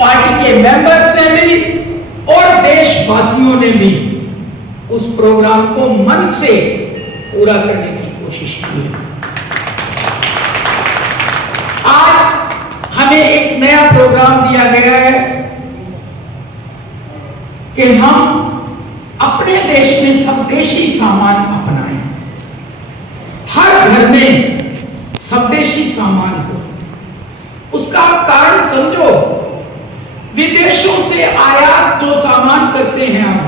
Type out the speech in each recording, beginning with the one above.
Party के members ने भी और देशवासियों ने भी उस प्रोग्राम को मन से पूरा करने की कोशिश की है। आज हमें एक नया प्रोग्राम दिया गया है कि हम अपने देश में स्वदेशी सामान अपनाएं, हर घर में स्वदेशी सामान हो। उसका कारण समझो, विदेशों से आयात जो सामान करते हैं हम,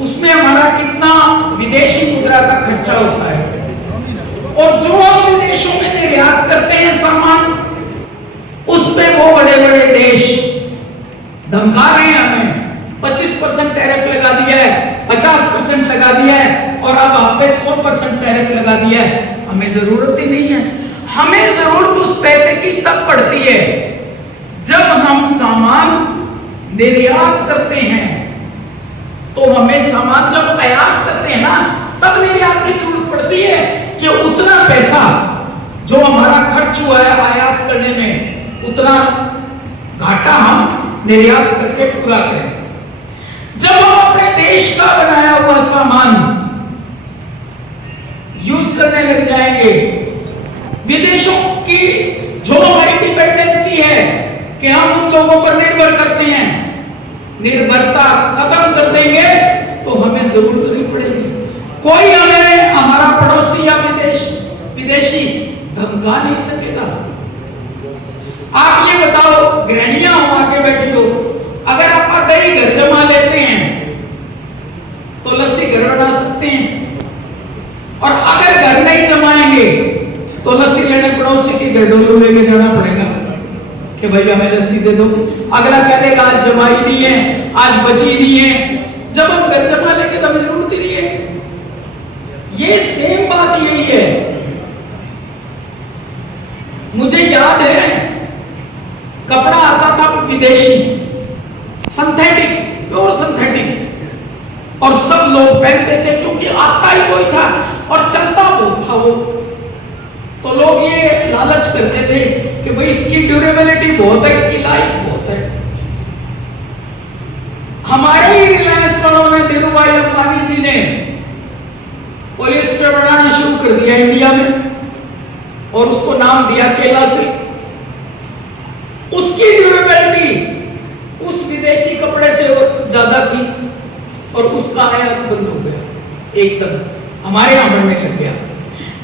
उसमें हमारा कितना विदेशी मुद्रा का खर्चा होता है, और जो हम विदेशों में निर्यात करते हैं सामान, उस पे वो बड़े बड़े देश धमका रहे हैं हमें। 25% टैरिफ लगा दिया है, 50% लगा दिया है, और अब आप पे 100% टैरिफ लगा दिया है। हमें जरूरत ही नहीं है। हमें जरूरत उस पैसे की तब पड़ती है जब हम सामान निर्यात करते हैं। तो हमें सामान जब आयात करते हैं ना, तब निर्यात की जरूरत पड़ती है कि उतना पैसा जो हमारा खर्च हुआ है आयात करने में, उतना घाटा हम निर्यात करके पूरा करें। जब हम अपने देश का बनाया हुआ सामान यूज करने लग जाएंगे, विदेशों की जो हमारी डिपेंडेंसी है कि हम उन लोगों पर निर्भर करते हैं, निर्भरता खत्म कर देंगे, तो हमें जरूरत नहीं पड़ेगी। कोई हमें, हमारा पड़ोसी या विदेशी धमका नहीं सकेगा। आप ये बताओ, गृहणियां हो आके बैठी हो, अगर आप दही घर जमा लेते हैं तो लस्सी घर बना सकते हैं, और अगर घर नहीं जमाएंगे तो लस्सी लेने पड़ोसी के घर डोलू लेके जाना पड़ेगा कि भाई हमें लस्सी दे दो। अगला कह देगा आज जमाई नहीं है, आज बची नहीं है। जब हम घर जमा लेंगे तब जरूरत ही नहीं है। ये सेम बात यही है। मुझे याद है, कपड़ा आता था विदेशी, सिंथेटिक, प्योर सिंथेटिक, और सब लोग पहनते थे क्योंकि आता ही वही था और चलता बहुत था वो। तो लोग ये लालच करते थे कि भाई इसकी ड्यूरेबिलिटी बहुत है, इसकी लाइफ बहुत है। हमारे ही रिलायंस वालों ने, धीरूभाई अंबानी जी ने पॉलिएस्टर बनाना शुरू कर दिया इंडिया में, और उसको नाम दिया केला से। उसकी ड्यूरेबिलिटी उस विदेशी कपड़े से ज्यादा थी, और उसका आयात बंद हो गया एकदम, हमारे यहां बनने लग गया।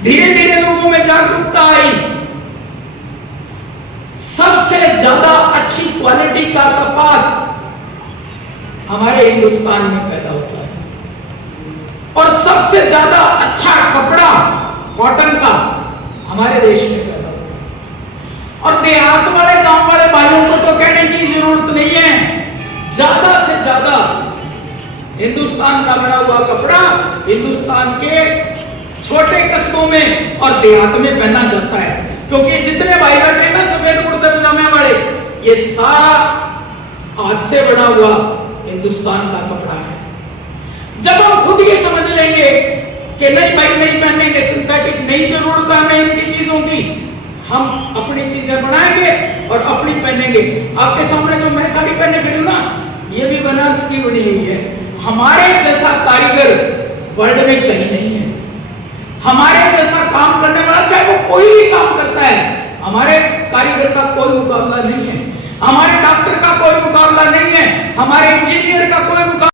धीरे धीरे लोगों में जागरूकता आई। सबसे ज्यादा अच्छी क्वालिटी का कपास हमारे हिंदुस्तान में पैदा होता है, और सबसे ज्यादा अच्छा कपड़ा कॉटन का हमारे देश में पैदा होता है। और देहात वाले, गांव वाले भाइयों को तो कहने की जरूरत नहीं है, ज्यादा से ज्यादा हिंदुस्तान का बना हुआ कपड़ा हिंदुस्तान के छोटे कस्बों में और देहात में पहना जाता है। क्योंकि जितने भाई बैठे हैं ना सफेद कुर्ते पजामे वाले, ये सारा हाथ से बना हुआ हिंदुस्तान का कपड़ा है। जब हम खुद ये समझ लेंगे कि नहीं भाई, नहीं पहनेंगे सिंथेटिक, नहीं जरूरत है हमें इनकी चीजों की, हम अपनी चीजें बनाएंगे और अपनी पहनेंगे। आपके सामने जो मैं साड़ी पहने खड़ी हूं ना, ये भी बनारस की बनी हुई है। हमारे जैसा कारीगर वर्ल्ड में कहीं नहीं है। हमारे जैसा काम करने वाला, चाहे वो कोई भी काम करता है, हमारे कारीगर का कोई मुकाबला नहीं है। हमारे डॉक्टर का